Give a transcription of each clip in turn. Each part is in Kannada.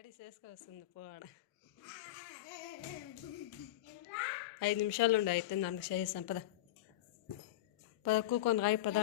డాడీ చేసుకొస్తుంది పోవాడ 5 నిమిషాలు ఉండి అయితే నాకు చేస్తాను పద పద కూకొని రాయి పద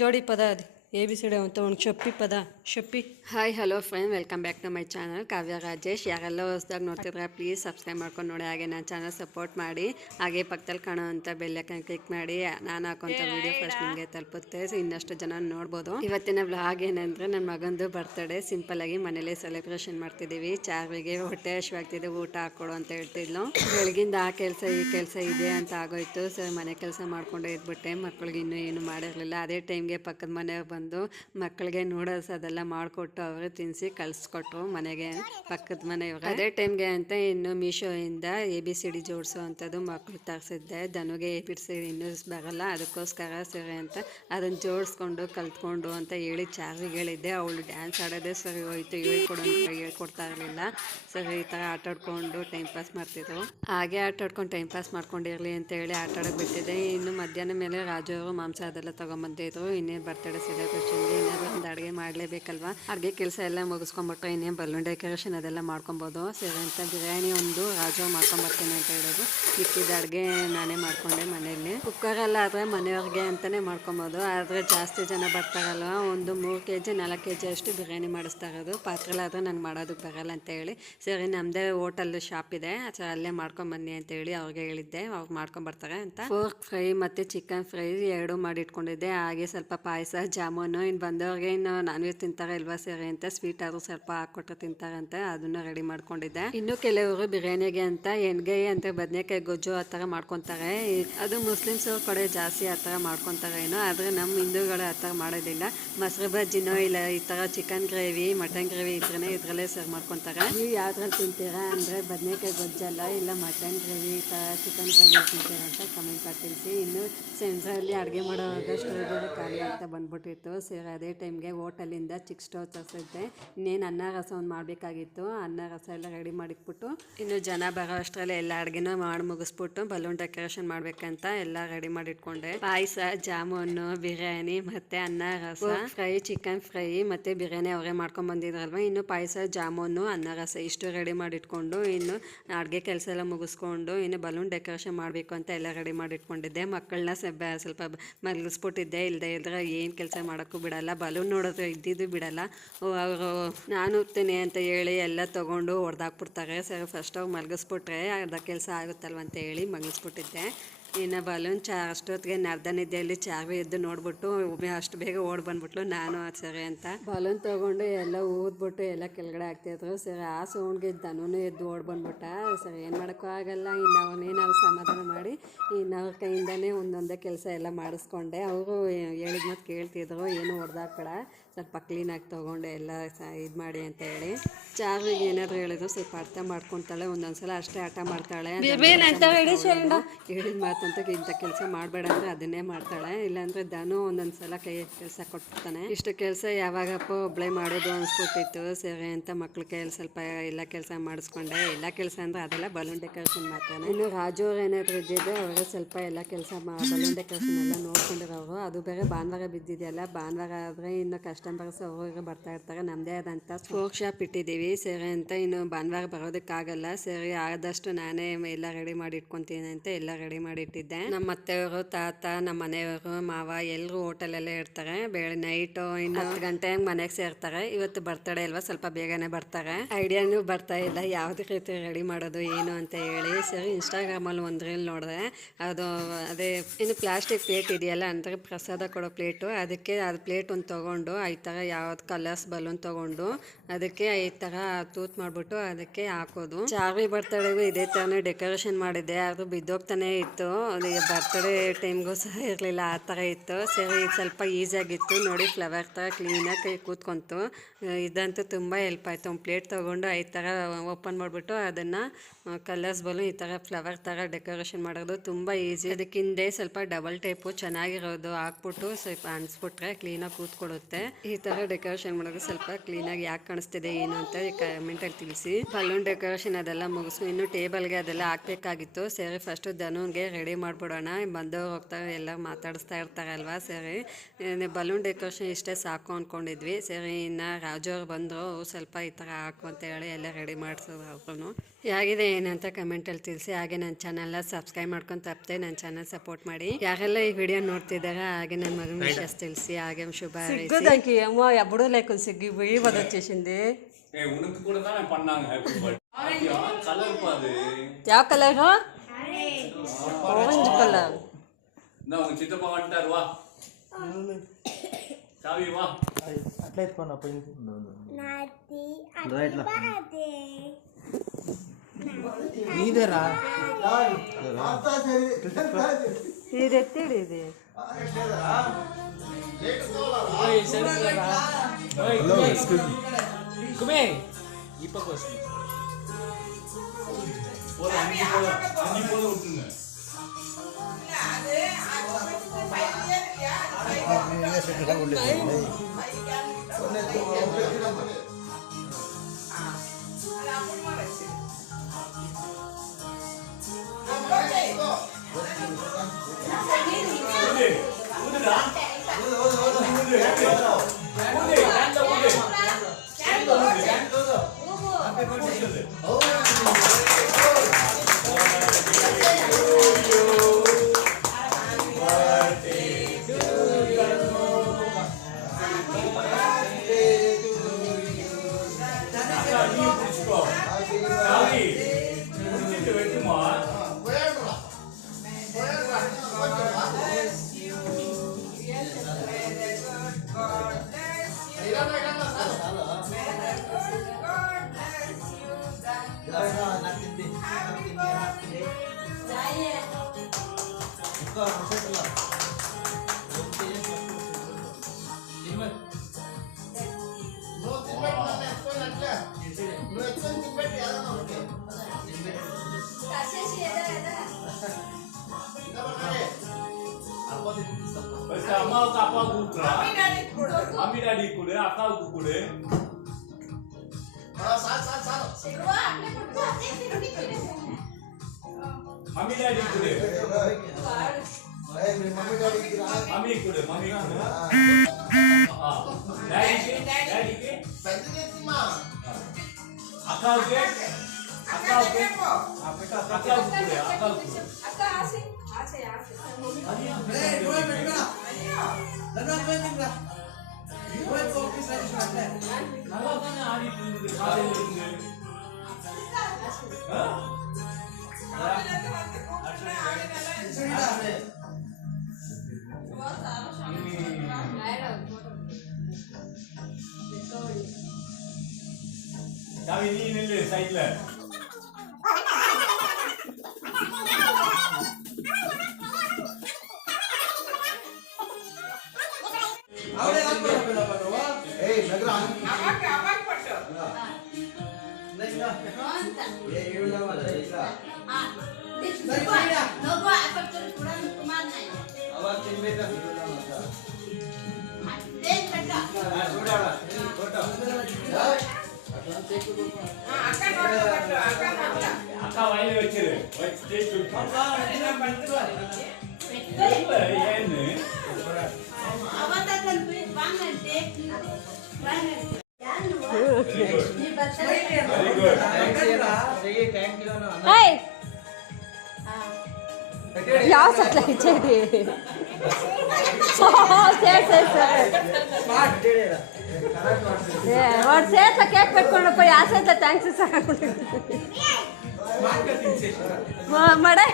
జోడి పద అది ABCD ಅಂತ ಒಂದು ಶಪ್ಪಿ ಪದ ಶಪ್ಪಿ hi hello friend welcome back to my channel Kavya Rajesh. ಯಾರೆಲ್ಲ ಹೊಸದಾಗಿ ನೋಡ್ತಿದ್ರೆ ಪ್ಲೀಸ್ ಸಬ್ಸ್ಕ್ರೈಬ್ ಮಾಡ್ಕೊಂಡು ನೋಡಿ, ಹಾಗೆ ನನ್ನ ಚಾನಲ್ ಸಪೋರ್ಟ್ ಮಾಡಿ, ಹಾಗೆ ಪಕ್ಕದಲ್ಲಿ ಕಾಣೋವಂಥ ಬೆಲ್ಲೈಕನ್ ಕ್ಲಿಕ್ ಮಾಡಿ. ನಾನು ಹಾಕೋಂಥ ವೀಡಿಯೋ ಫಸ್ಟ್ ನಿಮಗೆ ತಲುಪುತ್ತೆ, ಇನ್ನಷ್ಟು ಜನ ನೋಡ್ಬೋದು. ಇವತ್ತಿನ ವ್ಲಾಗ್ ಏನಂದರೆ ನನ್ನ ಮಗಂದು ಬರ್ತ್ಡೇ ಸಿಂಪಲ್ ಆಗಿ ಮನೇಲಿ ಸೆಲೆಬ್ರೇಷನ್ ಮಾಡ್ತಿದ್ದೀವಿ. ಚಾರ್ವಿಗೆ ಹೊಟ್ಟೆ ಹಸಿವಾಗ್ತಿದೆ, ಊಟ ಹಾಕೊಡು ಅಂತ ಹೇಳ್ತಿದ್ಲು. ಬೆಳಗಿಂದ ಆ ಕೆಲಸ ಈ ಕೆಲಸ ಇದೆ ಅಂತ ಆಗೋಯ್ತು. ಸರ್ ಮನೆ ಕೆಲಸ ಮಾಡ್ಕೊಂಡು ಇದ್ಬಿಟ್ಟೆ, ಮಕ್ಕಳಿಗೆ ಇನ್ನೂ ಏನು ಮಾಡಿರಲಿಲ್ಲ. ಅದೇ ಟೈಮ್ಗೆ ಪಕ್ಕದ ಮನೆಯವ್ರು ಬಂದು ಮಕ್ಕಳಿಗೆ ನೂಡಲ್ಸ್ ಅದೆಲ್ಲ ಮಾಡಿಕೊಟ್ಟು ಅವರು ತಿನ್ನಿಸಿ ಕಳಿಸ್ಕೊಟ್ರು ಮನೆಗೆ, ಪಕ್ಕದ ಮನೆಯವರು. ಅದೇ ಟೈಮ್ಗೆ ಅಂತ ಇನ್ನು ಮೀಶೋಯಿಂದ ABCD ಜೋಡಿಸೋ ಅಂಥದ್ದು ಮಕ್ಕಳು ತರಿಸಿದ್ದೆ. ಧನುಗೆ ABCD ಇನ್ನೂ ಬರಲ್ಲ, ಅದಕ್ಕೋಸ್ಕರ ಸರಿ ಅಂತ ಅದನ್ನು ಜೋಡಿಸ್ಕೊಂಡು ಕಲ್ತ್ಕೊಂಡು ಅಂತ ಹೇಳಿ ಚಾರ್ವಿಗೆ ಹೇಳಿದ್ದೆ. ಅವಳು ಡ್ಯಾನ್ಸ್ ಆಡೋದೇ ಸರಿ ಹೋಯ್ತು, ಹೇಳ್ಕೊಡ್ತಾ ಇರಲಿಲ್ಲ. ಸರಿ ಈ ಥರ ಆಟಾಡ್ಕೊಂಡು ಟೈಮ್ ಪಾಸ್ ಮಾಡ್ತಿದ್ರು. ಹಾಗೆ ಆಟಾಡ್ಕೊಂಡು ಟೈಮ್ ಪಾಸ್ ಮಾಡ್ಕೊಂಡಿರಲಿ ಅಂತ ಹೇಳಿ ಆಟಾಡೋಕೆ ಬಿಟ್ಟಿದ್ದೆ. ಇನ್ನು ಮಧ್ಯಾಹ್ನ ಮೇಲೆ ರಾಜು ಅವರು ಮಾಂಸ ಅದೆಲ್ಲ ತೊಗೊಂಬಂದಿದ್ರು. ಇನ್ನೇನು ಬರ್ತಡೇ ಸೆಲೆಬ್ರೇಷನ್ಗೆ ಏನಾದರೂ ಒಂದು ಅಡುಗೆ ಮಾಡಲೇಬೇಕಲ್ವ. ಅಡುಗೆ ಕೆಲಸ ಎಲ್ಲ ಮುಗಿಸ್ಕೊಂಬಿಟ್ರೆ ಇನ್ನೇನು ಬಲೂನ್ ಡೆಕೋರೇಷನ್ ಅದೆಲ್ಲ ಮಾಡ್ಕೊಬೋದು. ಸರಿ ಅಂತ ಬಿರಿಯಾನಿ ಒಂದು ರಾಜು ಮಾಡ್ಕೊಂಬರ್ತೀನಿ ಅಂತ ಹೇಳೋದು. ಮಿಕ್ಕಿದ ಅಡುಗೆ ನಾನೇ ಮಾಡ್ಕೊಂಡೆ ಮನೆಯಲ್ಲಿ. ಕುಕ್ಕರೆಲ್ಲ ಆದರೆ ಮನೆಯವ್ರಿಗೆ ಅಂತಲೇ ಮಾಡ್ಕೊಬೋದು. ಆದರೆ ಜಾಸ್ತಿ ಜನ ಬರ್ತಾರಲ್ವ, ಒಂದು 3 kg 4 kg ಅಷ್ಟು ಬಿರಿಯಾನಿ ಮಾಡಿಸ್ತಾ ಇರೋದು. ಪಾತ್ರೆಲಾದರೆ ನಂಗೆ ಮಾಡೋದಕ್ಕೆ ಬರಲ್ಲ ಅಂತ ಹೇಳಿ ಸರಿ ನಮ್ಮದೇ ಹೋಟೆಲ್ ಶಾಪ್ ಇದೆ, ಸರ್ ಅಲ್ಲೇ ಮಾಡ್ಕೊಂಬನ್ನಿ ಅಂತ ಹೇಳಿ ಅವ್ರಿಗೆ ಹೇಳಿದ್ದೆ. ಅವ್ರು ಮಾಡ್ಕೊಂಬರ್ತಾರೆ ಅಂತ. ಪೋರ್ಕ್ ಫ್ರೈ ಮತ್ತು ಚಿಕನ್ ಫ್ರೈ 2 ಮಾಡಿಟ್ಕೊಂಡಿದ್ದೆ. ಹಾಗೆ ಸ್ವಲ್ಪ ಪಾಯಸ, ಜಾಮೂನು. ಇನ್ನು ಬಂದವ್ರಿಗೆ ಇನ್ನು ನಾನ್ ವೆಜ್ ತಿಂತಾರೆ ಇಲ್ವಾ ಸರಿ ಅಂತ ಸ್ವೀಟ್ ಆದರೂ ಸ್ವಲ್ಪ ಹಾಕ್ಕೊಟ್ರೆ ತಿಂತಾರಂತೆ, ಅದನ್ನು ರೆಡಿ ಮಾಡ್ಕೊಂಡಿದ್ದೆ. ಇನ್ನು ಕೆಲವರು ಬಿರಿಯಾನಿಗೆ ಅಂತ ಎಣ್ಗಾಯಿ ಅಂತ ಬದನೆಕಾಯಿ ಗೊಜ್ಜು ಆ ಥರ ಮಾಡ್ಕೊತಾರೆ. ಅದು ಮುಸ್ಲಿಮ್ಸ್ ಅವ್ರ ಕಡೆ ಜಾಸ್ತಿ ಆ ಥರ ಮಾಡ್ಕೊತಾರೆ ಏನೋ, ಆದರೆ ನಮ್ಮ ಹಿಂದೂಗಳು ಆ ಥರ ಮಾಡೋದಿಲ್ಲ. ಮೊಸರು ಬಜ್ಜಿನೋ ಇಲ್ಲ ಈ ಥರ ಚಿಕನ್ ಗ್ರೇವಿ ಮಟನ್ ಗ್ರೇವಿ ಇದ್ರೇ ಇದರಲ್ಲೇ ಸರ್ವ್ ಮಾಡ್ಕೊತಾರೆ. ನೀವು ಯಾವ್ದ್ರಲ್ಲಿ ತಿಂತೀರಾ ಅಂದರೆ ಬದನೆಕಾಯಿ ಗೊಜ್ಜಲ್ಲ ಇಲ್ಲ ಮಟನ್ ಗ್ರೇವಿ ಈ ಥರ ಚಿಕನ್ ಗ್ರೇವಿ ತಿಂತೀರಾ ಅಂತ ಕಮೆಂಟ್ ಮಾಡಿ ತಿಳಿಸಿ. ಇನ್ನು ಸೆಂಟ್ರಲ್ಲಿ ಅಡುಗೆ ಮಾಡೋವಾಗ ಸ್ಟೋವ್ ಖಾಲಿ ಆಗ್ತಾ ಬಂದ್ಬಿಟ್ಟಿತ್ತು. ಸರಿ ಅದೇ ಟೈಮ್ಗೆ ಹೋಟೆಲಿಂದ ಚಿಕ್ಕ ಸ್ಟೋವ್ ತರಿಸಿದ್ದೆ. ಇನ್ನೇನು ಅನ್ನ ರಸ ಒಂದು ಮಾಡಬೇಕಾಗಿತ್ತು. ಅನ್ನ ರಸ ಎಲ್ಲ ರೆಡಿ ಮಾಡಿಟ್ಬಿಟ್ಟು ಇನ್ನು ಜನ ಬರೋ ಅಷ್ಟರಲ್ಲಿ ಎಲ್ಲ ಅಡುಗೆನೂ ಮಾಡಿ ಮುಗಿಸ್ಬಿಟ್ಟು ಬಲೂನ್ ಡೆಕೋರೇಷನ್ ಮಾಡಬೇಕಂತ ಎಲ್ಲ ರೆಡಿ ಮಾಡಿಟ್ಕೊಂಡೆ. ಪಾಯಸ, ಜಾಮೂನು, ಬಿರಿಯಾನಿ ಮತ್ತು ಅನ್ನ ರಸ, ಫ್ರೈ, ಚಿಕನ್ ಫ್ರೈ ಮತ್ತು ಬಿರಿಯಾನಿ ಅವರೇ ಮಾಡ್ಕೊಂಡು ಬಂದಿದ್ರಲ್ವ. ಇನ್ನು ಪಾಯಸ, ಜಾಮೂನು, ಅನ್ನ ರಸ ಇಷ್ಟು ರೆಡಿ ಮಾಡಿಟ್ಕೊಂಡು ಇನ್ನು ಅಡುಗೆ ಕೆಲಸ ಎಲ್ಲ ಮುಗಿಸ್ಕೊಂಡು ಇನ್ನು ಬಲೂನ್ ಡೆಕೋರೇಷನ್ ಮಾಡಬೇಕು ಅಂತ ಎಲ್ಲ ರೆಡಿ ಮಾಡಿಟ್ಕೊಂಡಿದ್ದೆ. ಮಕ್ಕಳನ್ನ ಸ್ವಲ್ಪ ಮಲಗಿಸ್ಬಿಟ್ಟಿದ್ದೆ, ಇಲ್ಲದೆ ಇದ್ರೆ ಏನು ಕೆಲಸ ಮಾಡೋಕ್ಕೂ ಬಿಡಲ್ಲ. ಬಲೂನ್ ನೋಡಿದ್ರೆ ಇದ್ದಿದ್ದು ಬಿಡಲ್ಲ. ಅವರು ನಾನು ಹೋಗ್ತೀನಿ ಅಂತ ಹೇಳಿ ಎಲ್ಲ ತೊಗೊಂಡು ಹೊಡೆದಾಕ್ಬಿಡ್ತಾರೆ. ಸರಿ ಫಸ್ಟ್ ಅವ್ರು ಮಲಗಿಸ್ಬಿಟ್ರೆ ಅರ್ಧ ಕೆಲಸ ಆಗುತ್ತಲ್ವ ಅಂತ ಹೇಳಿ ಮಲಗಿಸ್ಬಿಟ್ಟಿದ್ದೆ. ಇನ್ನು ಬಲೂನ್ ಅಷ್ಟೊತ್ತಿಗೆ ಅರ್ಧ ನಿದ್ದೆಯಲ್ಲಿ ಚಾರ್ವಿ ಎದ್ದು ನೋಡ್ಬಿಟ್ಟು ಅಷ್ಟು ಬೇಗ ಓಡಿ ಬಂದ್ಬಿಟ್ಲು. ನಾನು ಸರಿ ಅಂತ ಬಲೂನ್ ತೊಗೊಂಡು ಎಲ್ಲ ಊದ್ಬಿಟ್ಟು ಎಲ್ಲ ಕೆಳಗಡೆ ಆಗ್ತಾಯಿದ್ರು. ಸರಿ ಆ ಸೌಂಡ್ಗೆ ಧನೂ ಎದ್ದು ಓಡಿ ಬಂದ್ಬಿಟ್ಟ. ಸರಿ ಏನು ಮಾಡೋಕ್ಕೂ ಆಗಲ್ಲ. ಇನ್ನು ಅವನೇನು ಸಮಾಧಾನ ಮಾಡಿ ಇನ್ನು ಅವ್ರ ಕೈಯಿಂದನೇ ಒಂದೊಂದೇ ಕೆಲಸ ಎಲ್ಲ ಮಾಡಿಸ್ಕೊಂಡೆ. ಅವರು ಹೇಳಿದ ಮತ್ತು ಕೇಳ್ತಿದ್ರು, ಏನು ಹೊಡೆದಾಕ್ಬೇಡ, ಸ್ವಲ್ಪ ಕ್ಲೀನಾಗಿ ತೊಗೊಂಡೆ ಎಲ್ಲ ಇದು ಮಾಡಿ ಅಂತ ಹೇಳಿ. ಚಾರ್ವಿಗೆ ಏನಾದರೂ ಹೇಳಿದ್ರು ಸ್ವಲ್ಪ ಅರ್ಥ ಮಾಡ್ಕೊತಾಳೆ. ಒಂದೊಂದ್ಸಲ ಅಷ್ಟೇ ಆಟ ಮಾಡ್ತಾಳೆ. ಹೇಳಿದ ಮಾತಂತ ಇಂಥ ಕೆಲಸ ಮಾಡಬೇಡ ಅಂದರೆ ಅದನ್ನೇ ಮಾಡ್ತಾಳೆ. ಇಲ್ಲಾಂದರೆ ಧನು ಒಂದೊಂದು ಸಲ ಕೈ ಕೆಲಸ ಕೊಟ್ಬಿಡ್ತಾನೆ. ಇಷ್ಟು ಕೆಲಸ ಯಾವಾಗಪ್ಪ ಒಬ್ಬಳೇ ಮಾಡೋದು ಅನ್ಸ್ಕೊಟ್ಟಿತ್ತು. ಸರಿ ಅಂತ ಮಕ್ಳ ಕೈಯಲ್ಲಿ ಸ್ವಲ್ಪ ಎಲ್ಲ ಕೆಲಸ ಮಾಡಿಸ್ಕೊಂಡೆ. ಎಲ್ಲ ಕೆಲಸ ಅಂದರೆ ಅದೆಲ್ಲ ಬಲೂನ್ ಡೆಕೋರೇಷನ್ ಮಾಡ್ತಾನೆ. ಇನ್ನು ರಾಜು ಅವ್ರು ಏನಾದರೂ ಇದ್ದಿದ್ದು ಅವ್ರಿಗೆ ಸ್ವಲ್ಪ ಎಲ್ಲ ಕೆಲಸ ಬಲೂನ್ ಡೆಕೋರೇಷನ್ ಎಲ್ಲ ನೋಡ್ಕೊಂಡಿರೋರು. ಅದು ಬೇರೆ ಭಾನುವಾರ ಬಿದ್ದಿದೆಯಲ್ಲ, ಭಾನುವಾರ ಆದರೆ ಇನ್ನು ಕಸ್ಟಮರ್ಸ್ ಅವರು ಬರ್ತಾ ಇರ್ತಾರೆ. ನಮ್ಮದೇ ಆದಂಥ ಸ್ಪೋರ್ಕ್ ಶಾಪ್ ಇಟ್ಟಿದ್ದೀವಿ. ಸರಿ ಅಂತ ಇನ್ನು ಭಾನುವಾರ ಬರೋದಕ್ಕಾಗಲ್ಲ. ಸರಿ ಆದಷ್ಟು ನಾನೇ ಎಲ್ಲ ರೆಡಿ ಮಾಡಿ ಇಟ್ಕೊತೀನಿ ಅಂತ ಎಲ್ಲ ರೆಡಿ ಮಾಡಿ ಇಟ್ಟಿದ್ದೆ. ನಮ್ಮ ಅತ್ತೆಯವರು, ತಾತ, ನಮ್ಮ ಮನೆಯವರು, ಮಾವ ಎಲ್ಲರೂ ಹೋಟೆಲಲ್ಲೇ ಇರ್ತಾರೆ. ಬೆಳೆ ನೈಟು ಇನ್ನು 10 ಗಂಟೆ ಮನೆಗೆ ಸೇರ್ತಾರೆ. ಇವತ್ತು ಬರ್ತಡೇ ಅಲ್ವಾ, ಸ್ವಲ್ಪ ಬೇಗನೆ ಬರ್ತಾರೆ. ಐಡಿಯಾನು ಬರ್ತಾ ಇಲ್ಲ ಯಾವುದೇ ರೀತಿ ರೆಡಿ ಮಾಡೋದು ಏನು ಅಂತ ಹೇಳಿ. ಸರಿ ಇನ್ಸ್ಟಾಗ್ರಾಮಲ್ಲಿ ಒಂದು ರೀಲ್ ನೋಡಿದೆ. ಅದೇ ಇನ್ನು ಪ್ಲಾಸ್ಟಿಕ್ ಪ್ಲೇಟ್ ಇದೆಯಲ್ಲ ಅಂದರೆ ಪ್ರಸಾದ ಕೊಡೋ ಪ್ಲೇಟು, ಅದಕ್ಕೆ ಅದು ಪ್ಲೇಟ್ ಒಂದು ತೊಗೊಂಡು ಈ ಥರ ಯಾವ್ದು ಕಲರ್ಸ್ ಬಲೂನ್ ತೊಗೊಂಡು ಅದಕ್ಕೆ ಈ ಥರ ತೂತ್ ಮಾಡಿಬಿಟ್ಟು ಅದಕ್ಕೆ ಹಾಕೋದು. ಚಾರ್ವಿ ಬರ್ತಡೇಗೂ ಇದೇ ಥರನೇ ಡೆಕೋರೇಷನ್ ಮಾಡಿದ್ದೆ. ಅದು ಬಿದ್ದೋಗ್ತಾನೆ ಇತ್ತು. ಬರ್ತಡೇ ಟೈಮ್ಗೂ ಸಹ ಇರಲಿಲ್ಲ, ಆ ಥರ ಇತ್ತು. ಸರಿ ಸ್ವಲ್ಪ ಈಸಿಯಾಗಿತ್ತು ನೋಡಿ, ಫ್ಲವರ್ ಥರ ಕ್ಲೀನಾಗಿ ಕೂತ್ಕೊಂತು. ಇದಂತೂ ತುಂಬ ಹೆಲ್ಪ್ ಆಯಿತು. ಒಂದು ಪ್ಲೇಟ್ ತೊಗೊಂಡು ಈ ಥರ ಓಪನ್ ಮಾಡಿಬಿಟ್ಟು ಅದನ್ನು ಕಲರ್ಸ್ ಬಲೂನ್ ಈ ಥರ ಫ್ಲವರ್ ಥರ ಡೆಕೋರೇಷನ್ ಮಾಡೋದು ತುಂಬ ಈಸಿ. ಅದಕ್ಕಿಂದೆ ಸ್ವಲ್ಪ ಡಬಲ್ ಟೈಪು ಚೆನ್ನಾಗಿರೋದು ಹಾಕ್ಬಿಟ್ಟು ಸ್ವಲ್ಪ ಅನ್ಸ್ಬಿಟ್ರೆ ಕ್ಲೀನಾಗಿ ಕೂತ್ಕೊಡುತ್ತೆ. ಈ ಥರ ಡೆಕೋರೇಷನ್ ಮಾಡೋದು ಸ್ವಲ್ಪ ಕ್ಲೀನಾಗಿ ಯಾಕೆ ಕಾಣಿಸ್ತಿದೆ ಏನು ಅಂತ ಕಮೆಂಟಲ್ಲಿ ತಿಳಿಸಿ. ಬಲೂನ್ ಡೆಕೋರೇಷನ್ ಅದೆಲ್ಲ ಮುಗಿಸು, ಇನ್ನು ಟೇಬಲ್ಗೆ ಅದೆಲ್ಲ ಹಾಕ್ಬೇಕಾಗಿತ್ತು. ಸರಿ ಫಸ್ಟು ಧನುನ್ಗೆ ರೆಡಿ ಮಾಡಿಬಿಡೋಣ, ಬಂದವ್ರು ಹೋಗ್ತಾರೆ ಎಲ್ಲ ಮಾತಾಡಿಸ್ತಾ ಇರ್ತಾರಲ್ವ. ಸರಿ ಬಲೂನ್ ಡೆಕೋರೇಷನ್ ಇಷ್ಟೇ ಸಾಕು ಅಂದ್ಕೊಂಡಿದ್ವಿ. ಸರಿ ಇನ್ನು ರಾಜವ್ರು ಬಂದರು, ಸ್ವಲ್ಪ ಈ ಥರ ಹಾಕು ಅಂತ ಹೇಳಿ ಎಲ್ಲ ರೆಡಿ ಮಾಡಿಸೋದು. ಅವ್ರು ಹೇಗಿದೆ ಏನಂತ ಕಮೆಂಟಲ್ಲಿ ತಿಳಿಸಿ. ಹಾಗೆ ನನ್ನ ಚಾನಲ್ನ సబ్స్క్రైబ్ ಮಾಡ್ಕೊಂಡು ತಪ್ಪದೆ ನನ್ನ ಚಾನಲ್ ಸಪೋರ್ಟ್ ಮಾಡಿ. ಯಾರೆಲ್ಲ ಈ ವಿಡಿಯೋ ನೋಡ್ತಿದ್ದಾರೆ ಹಾಗೆ ನನ್ನ మగన్ విషెస్ తెలిసి ఆగే శుభ సిగ్గుదానికి అమ్మ ఎప్పుడు లేకుండా సిగ్గు పోయి వచ్చేసింది. உனக்கு கூட தான் பண்ணாங்க ஹேப்பி பர்த்டே. கலர் பாரு. ಯಾವ ಕಲರ್? Orange colour. நான் உங்க சித்தப்பா வந்துட்டாரு, வா சாவி வா. అట్లా ఎత్తుకోనా పోయింది నీదేరా ఇది ఎత్తిడి ఇది హలో ఎక్స్క్యూజ్ మీ కుమే ఇప్ప కోసం ஒரு அஞ்சு போல விட்டுருங்க. அம்மாவுக்கு அப்பாவுக்கு கூப்பிடுறா, மம்மி டாடி கூடு, அக்காவுக்கு கூடு. மம்மி டாடி கூடு, மம்மி கூடு, மம்மி கூடு. டாடிக்கு அக்காவுக்கு அக்காவுக்கு அக்காவுக்கு கூடு, அக்காவுக்கு கூடு. நல்லா தானே ஆடிட்டு இருந்தது காலையில இருந்து. சாவி நீ நில்லு சைட்ல. அக்கா வாயில வச்சிரு, வச்சு ஏன்னு ಯಾವ ಸತ್ಲ ಇಚ್ಚೇದಿ వాడు చేత కేక్ పెట్టుకుని పోయి ఆ చేత థ్యాంక్స్ మడే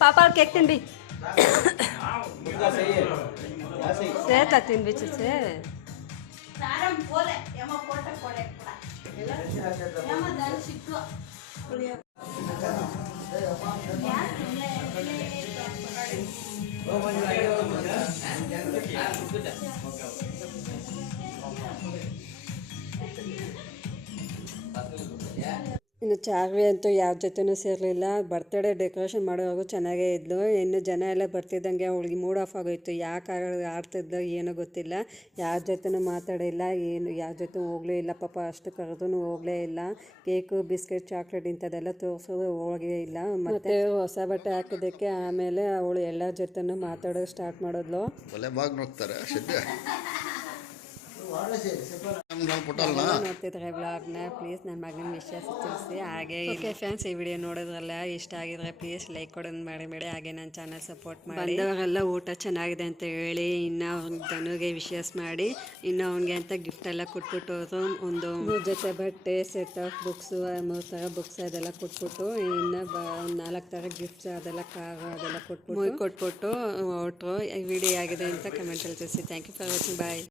పాపా కేక్ తిండి చేత తినిపించే ಇನ್ನು ಚಾರ್ವಿ ಅಂತೂ ಯಾವ ಜೊತೆನೂ ಸೇರಲಿಲ್ಲ. ಬರ್ತಡೇ ಡೆಕೋರೇಷನ್ ಮಾಡೋವಾಗ ಚೆನ್ನಾಗೇ ಇದ್ಲು. ಇನ್ನು ಜನ ಎಲ್ಲ ಬರ್ತಿದ್ದಂಗೆ ಅವಳಿಗೆ ಮೂಡ್ ಆಫ್ ಆಗೋಯ್ತು. ಯಾಕೆ ಆಡ್ತಿದ್ದೋ ಏನೋ ಗೊತ್ತಿಲ್ಲ. ಯಾರ ಜೊತೆನೂ ಮಾತಾಡಿಲ್ಲ, ಏನು ಯಾರ ಜೊತೆ ಹೋಗಲೇ ಇಲ್ಲ. ಪಾಪ ಅಷ್ಟು ಕರೆದ್ರೂ ಹೋಗಲೇ ಇಲ್ಲ. ಕೇಕು ಬಿಸ್ಕೆಟ್ ಚಾಕ್ಲೇಟ್ ಇಂಥದ್ದೆಲ್ಲ ತೋರಿಸೋದು ಹೋಗೇ ಇಲ್ಲ. ಮತ್ತು ಹೊಸ ಬಟ್ಟೆ ಹಾಕಿದ್ದಕ್ಕೆ ಆಮೇಲೆ ಅವಳು ಎಲ್ಲರ ಜೊತೆನೂ ಮಾತಾಡೋದು ಸ್ಟಾರ್ಟ್ ಮಾಡಿದ್ಲು. ನೋಡ್ತಿದ್ರೆ ವ್ಲಾಗ್ನ ಪ್ಲೀಸ್ ನನ್ನ ಮಗನ ವಿಷಯ ತಿಳಿಸಿ. ಹಾಗೆ ಓಕೆ ಫ್ರೆಂಡ್ಸ್, ಈ ವಿಡಿಯೋ ನೋಡೋದ್ರಲ್ಲ ಇಷ್ಟ ಆಗಿದ್ರೆ ಪ್ಲೀಸ್ ಲೈಕ್ ಕೊಡೋದು ಮರಿಬೇಡಿ. ಹಾಗೆ ನನ್ನ ಚಾನಲ್ ಸಪೋರ್ಟ್ ಮಾಡಿ. ಬಂದವರೆಲ್ಲ ಊಟ ಚೆನ್ನಾಗಿದೆ ಅಂತ ಹೇಳಿ ಇನ್ನು ಅವ್ನಿಗೆ ಧನುಗೆ ವಿಶಸ್ ಮಾಡಿ ಇನ್ನು ಅವ್ನಿಗೆ ಅಂತ ಗಿಫ್ಟ್ ಎಲ್ಲ ಕೊಟ್ಬಿಟ್ಟು ಒಂದು 3 ಜೊತೆ ಬಟ್ಟೆ, ಸೆಟ್ ಆಫ್ ಬುಕ್ಸು, 3 ಥರ ಬುಕ್ಸ್ ಅದೆಲ್ಲ ಕೊಟ್ಬಿಟ್ಟು ಇನ್ನು 4 ಥರ ಗಿಫ್ಟ್ಸ್ ಅದೆಲ್ಲ ಕಾರ್ ಅದೆಲ್ಲ ಕೊಟ್ಬಿಟ್ಟು ಹೊರಟರು. ಈ ವಿಡಿಯೋ ಆಗಿದೆ ಅಂತ ಕಮೆಂಟಲ್ಲಿ ತಿಳಿಸಿ. Thank you for watching. Bye.